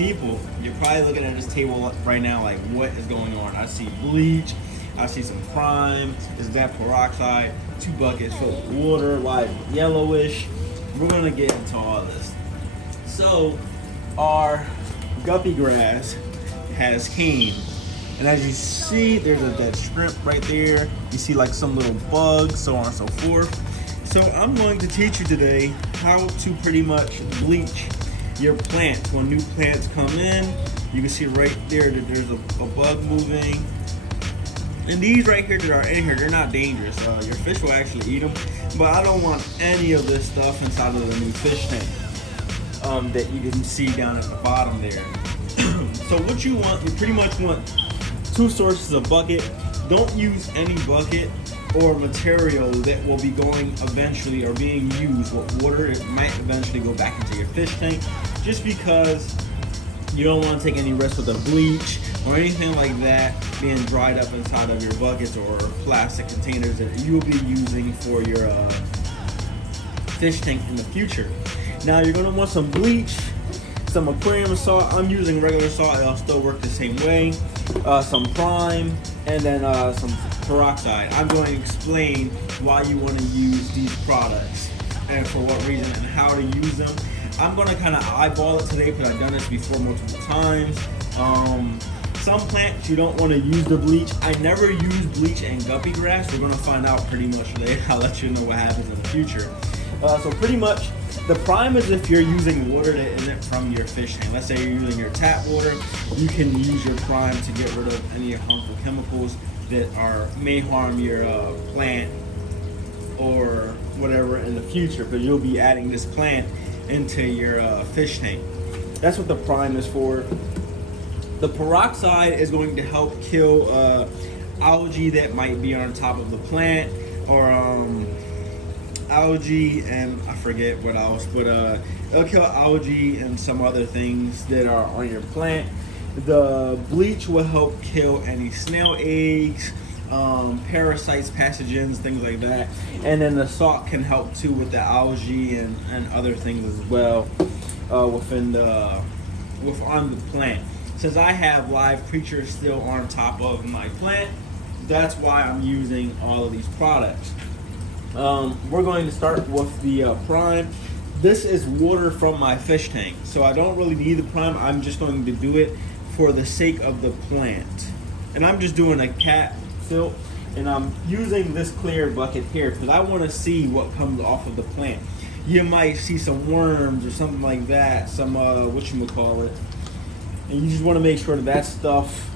people, you're probably looking at this table right now like, what is going on? I see bleach, I see some prime, there's that peroxide, 2 buckets filled with water, light yellowish. We're gonna get into all this. So our guppy grass has came, and as you see, there's a dead shrimp right there. You see like some little bugs, so on and so forth. So I'm going to teach you today how to pretty much bleach your plants. When new plants come in, you can see right there that there's a bug moving. And these right here that are in here, they're not dangerous. Your fish will actually eat them, but I don't want any of this stuff inside of the new fish tank that you can see down at the bottom there. So what you want, you pretty much want 2 sources of bucket. Don't use any bucket or material that will be going eventually or being used with water. It might eventually go back into your fish tank, just because you don't want to take any risk with the bleach or anything like that being dried up inside of your buckets or plastic containers that you'll be using for your fish tank in the future. Now you're going to want some bleach, some aquarium salt. I'm using regular salt, it'll still work the same way. Some prime, and then some peroxide. I'm going to explain why you want to use these products and for what reason and how to use them. I'm going to kind of eyeball it today because I've done this before multiple times. Some plants you don't want to use the bleach. I never use bleach in guppy grass. We're going to find out pretty much later. I'll let you know what happens in the future. So pretty much the prime is if you're using water that isn't from your fish tank. Let's say you're using your tap water, you can use your prime to get rid of any harmful chemicals that may harm your plant or whatever in the future, because you'll be adding this plant into your fish tank. That's what the prime is for. The peroxide is going to help kill algae that might be on top of the plant, or algae and I forget what else, but it'll kill algae and some other things that are on your plant. The bleach will help kill any snail eggs, parasites, pathogens, things like that. And then the salt can help too with the algae and other things as well on the plant. Since I have live creatures still on top of my plant, that's why I'm using all of these products. We're going to start with the prime. This is water from my fish tank, so I don't really need the prime. I'm just going to do it for the sake of the plant. And I'm just doing a cat fill, and I'm using this clear bucket here because I want to see what comes off of the plant. You might see some worms or something like that, some whatchamacallit. And you just want to make sure that stuff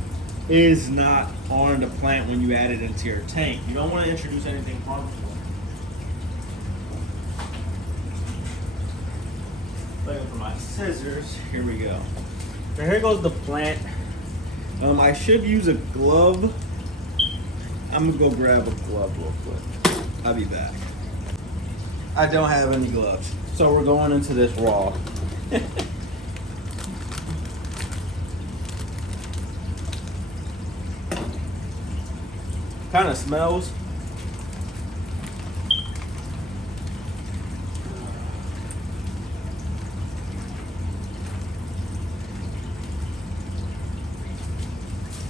is not on the plant when you add it into your tank. You don't want to introduce anything harmful. Looking for my scissors. Here we go. So here goes the plant. I should use a glove. I'm gonna go grab a glove real quick. I'll be back. I don't have any gloves, so we're going into this raw. Kind of smells.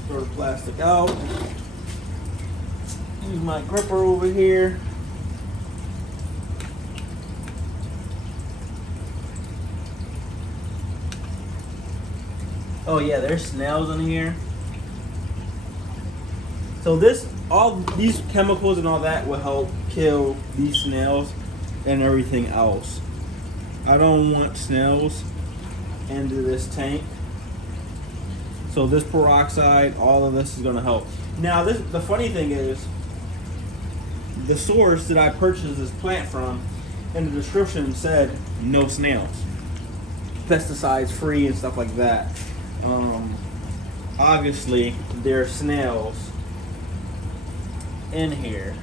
Throw the plastic out. Use my gripper over here. Oh yeah, there's snails in here. So all these chemicals and all that will help kill these snails and everything else. I don't want snails into this tank. So this peroxide, all of this is going to help. Now, the funny thing is, the source that I purchased this plant from, in the description said no snails, pesticides free and stuff like that. Obviously, there are snails in here.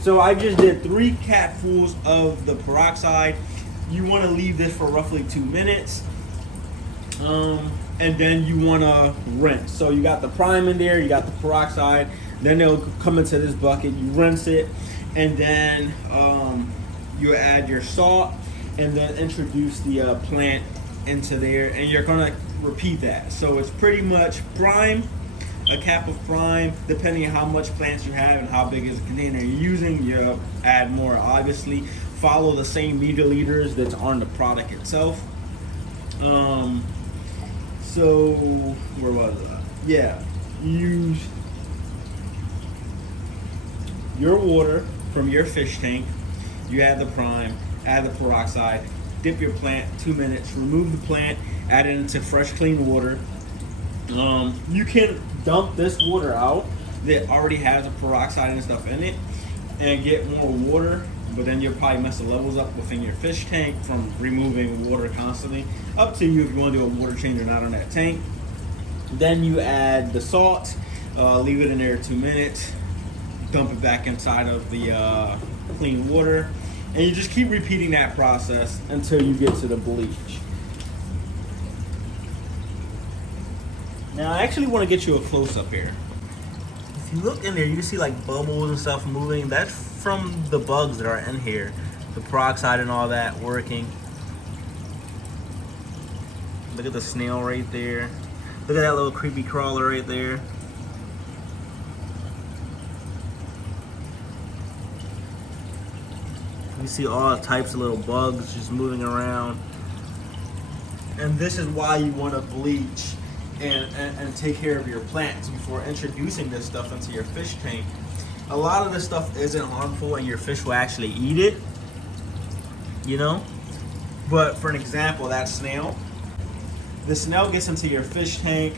So I just did 3 capfuls of the peroxide. You want to leave this for roughly 2 minutes. And then you want to rinse. So you got the prime in there, you got the peroxide, then they'll come into this bucket, you rinse it, and then you add your salt, and then introduce the plant into there, and you're gonna repeat that. So it's pretty much prime, a cap of prime, depending on how much plants you have and how big is the container you're using. You add more, obviously. Follow the same milliliters that's on the product itself. So where was it? Yeah, use your water from your fish tank. You add the prime, add the peroxide, dip your plant 2 minutes, remove the plant, add it into fresh, clean water. You can dump this water out that already has a peroxide and stuff in it and get more water, but then you'll probably mess the levels up within your fish tank from removing water constantly. Up to you if you want to do a water change or not on that tank. Then you add the salt, leave it in there 2 minutes, dump it back inside of the clean water, and you just keep repeating that process until you get to the bleach. Now I actually want to get you a close up here. If you look in there, you can see like bubbles and stuff moving. That's from the bugs that are in here, the peroxide and all that working. Look at the snail right there. Look at that little creepy crawler right there. You see all types of little bugs just moving around. And this is why you want to bleach and take care of your plants before introducing this stuff into your fish tank. A lot of this stuff isn't harmful and your fish will actually eat it, you know? But for an example, that snail, the snail gets into your fish tank.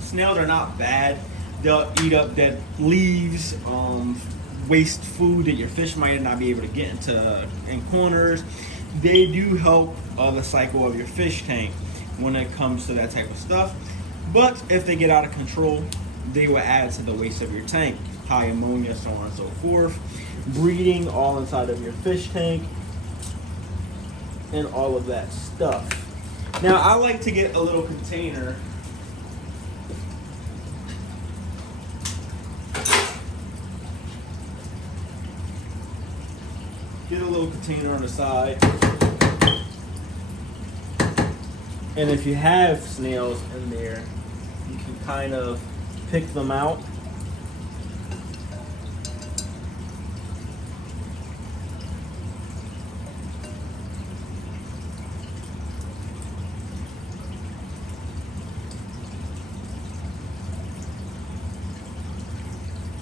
Snails are not bad. They'll eat up dead leaves, waste food that your fish might not be able to get into in corners. They do help the cycle of your fish tank when it comes to that type of stuff. But if they get out of control, they will add to the waste of your tank. High ammonia, so on and so forth. Breeding all inside of your fish tank and all of that stuff. Now I like to get a little container. Get a little container on the side. And if you have snails in there, you can kind of pick them out.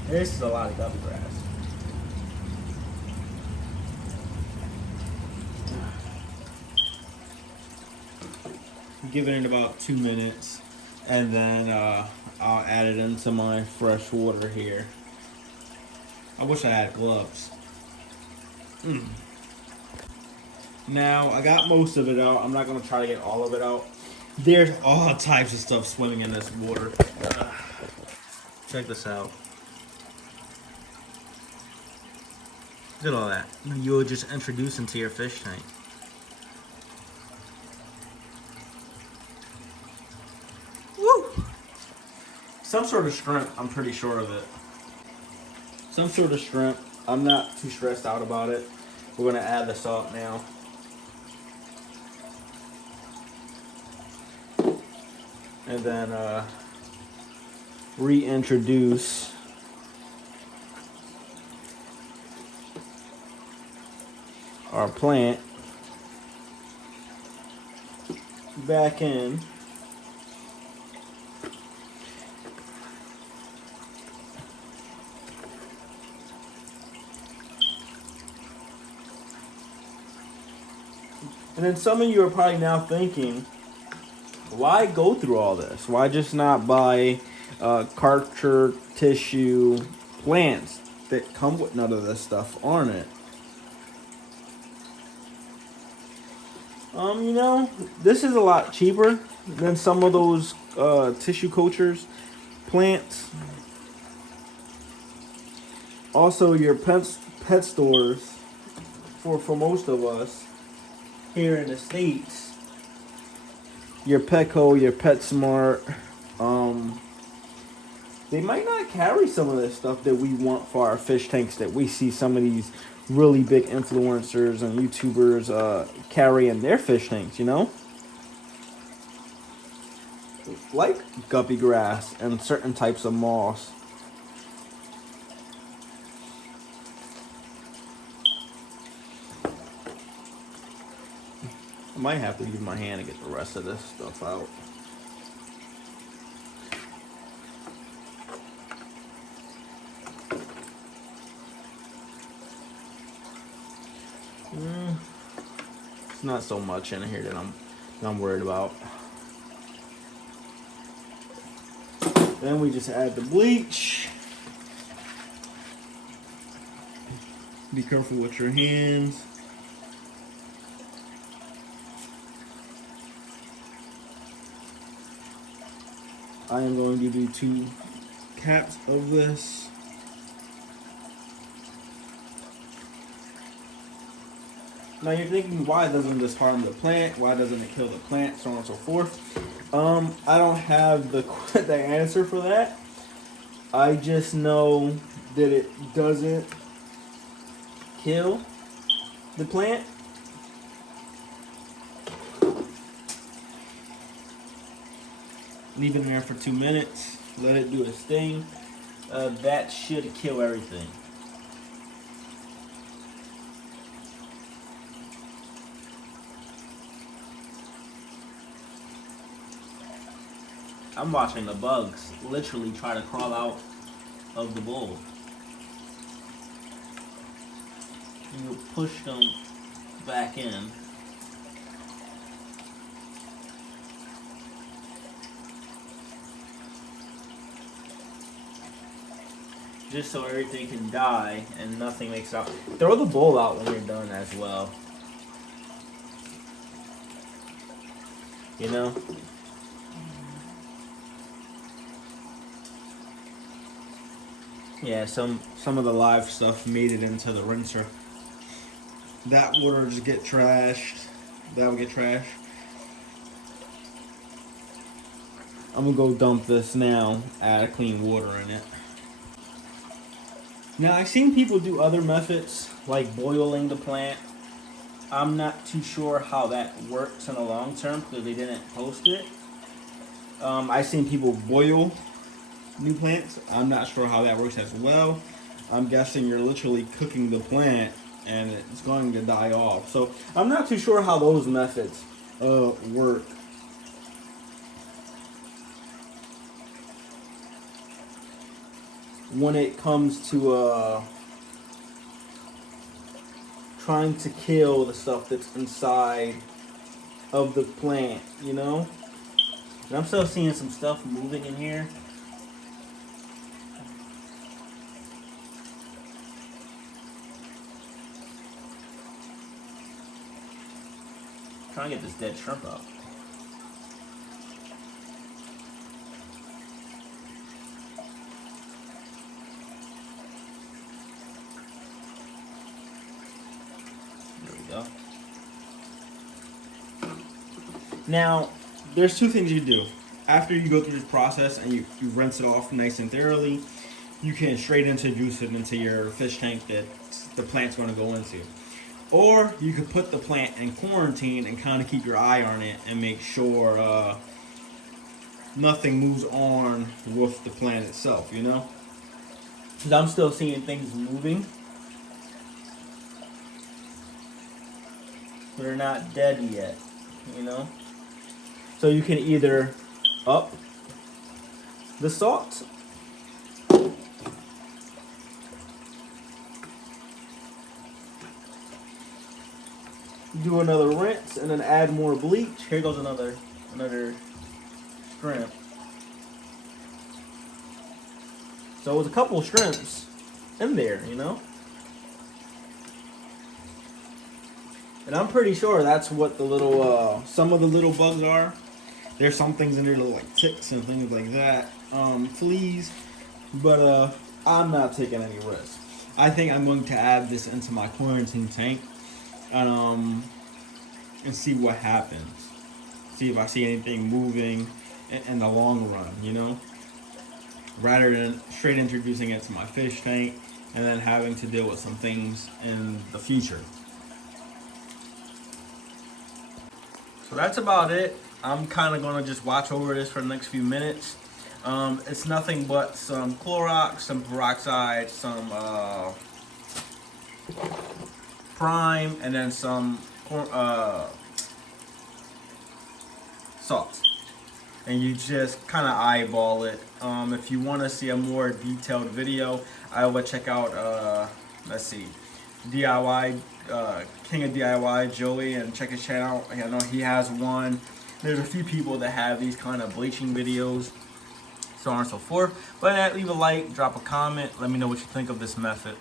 This is a lot of guppy grass. Give it in about 2 minutes, and then I'll add it into my fresh water here. I wish I had gloves. Now I got most of it out. I'm not gonna try to get all of it out. There's all types of stuff swimming in this water. Check this out. Look at all that. You'll just introduce into your fish tank. Some sort of shrimp, I'm pretty sure of it. Some sort of shrimp. I'm not too stressed out about it. We're gonna add the salt now. And then reintroduce our plant back in. And then some of you are probably now thinking, why go through all this? Why just not buy culture tissue plants that come with none of this stuff on it? You know, this is a lot cheaper than some of those tissue cultures plants. Also, your pet stores, for most of us here in the States, your Petco, your PetSmart, they might not carry some of the stuff that we want for our fish tanks that we see some of these really big influencers and YouTubers carry in their fish tanks, you know? Like guppy grass and certain types of moss. I might have to use my hand to get the rest of this stuff out. It's not so much in here that I'm worried about. Then we just add the bleach. Be careful with your hands. I am going to do 2 caps of this. Now you're thinking, why doesn't this harm the plant? Why doesn't it kill the plant? So on and so forth. I don't have the answer for that. I just know that it doesn't kill the plant. Leave it in there for 2 minutes. Let it do its thing. That should kill everything. I'm watching the bugs literally try to crawl out of the bowl. You push them back in. Just so everything can die and nothing makes it out. Throw the bowl out when you're done as well. You know? Yeah, some of the live stuff made it into the rinser. That water just get trashed. That will get trashed. I'm gonna go dump this now. Add clean water in it. Now I've seen people do other methods like boiling the plant. I'm not too sure how that works in the long term because they didn't post it. I've seen people boil new plants. I'm not sure how that works as well. I'm guessing you're literally cooking the plant and it's going to die off. So I'm not too sure how those methods work. When it comes to trying to kill the stuff that's inside of the plant, you know? And I'm still seeing some stuff moving in here. Trying to get this dead shrimp up. There we go. Now, there's 2 things you do. After you go through this process and you rinse it off nice and thoroughly, you can straight introduce it into your fish tank that the plant's going to go into. Or you could put the plant in quarantine and kind of keep your eye on it and make sure nothing moves on with the plant itself, you know? Because I'm still seeing things moving. But they're not dead yet, you know? So you can either up the salt, do another rinse, and then add more bleach. Here goes another shrimp. So it was a couple of shrimps in there, you know? And I'm pretty sure that's what the little, some of the little bugs are. There's some things in there that look like ticks and things like that, fleas. But I'm not taking any risks. I think I'm going to add this into my quarantine tank. And see what happens. See if I see anything moving in the long run, you know? rather than straight introducing it to my fish tank and then having to deal with some things in the future. So that's about it. I'm kind of going to just watch over this for the next few minutes. It's nothing but some Clorox, some peroxide, some prime, and then some salt. And you just kind of eyeball it. If you want to see a more detailed video, I would check out, let's see, DIY, King of DIY, Joey, and check his channel. I know he has one. There's a few people that have these kind of bleaching videos, so on and so forth. But leave a like, drop a comment, let me know what you think of this method.